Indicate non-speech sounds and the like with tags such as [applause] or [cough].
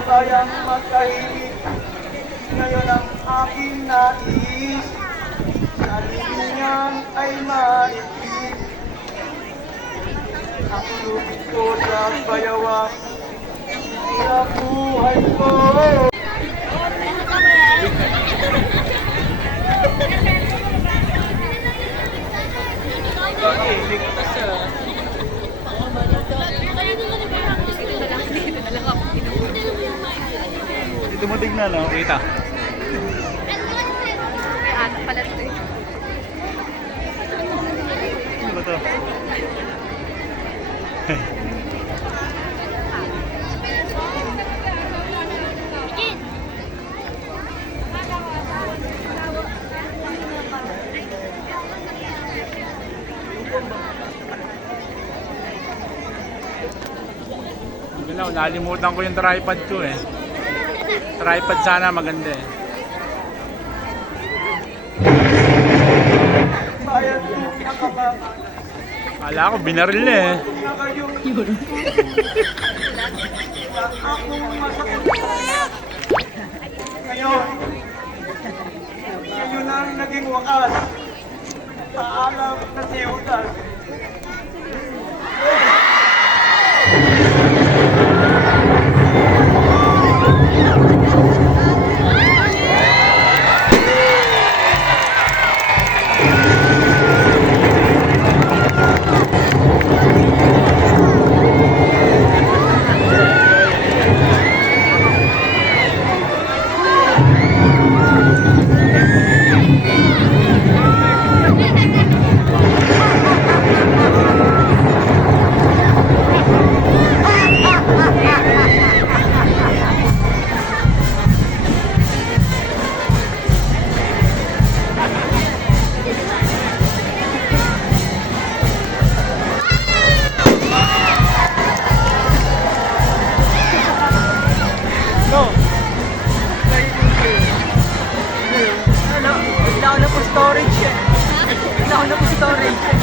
na kayang magkahimik. Ngayon ang aking nais. Sarili niyan ay maibig. Ang lubid ko sa bayawak sa buhay ko. [laughs] Dito mo tignan, no? Kita. Ano pala ito eh. Ano ba to? Yun lang, nalimutan ko yung tripod ko eh. Tripod sana maganda eh. Bayad ko binaril na eh. na kayo. Ngayon, ngayon ang naging wakas. Paalam na si Judas. Na po storage.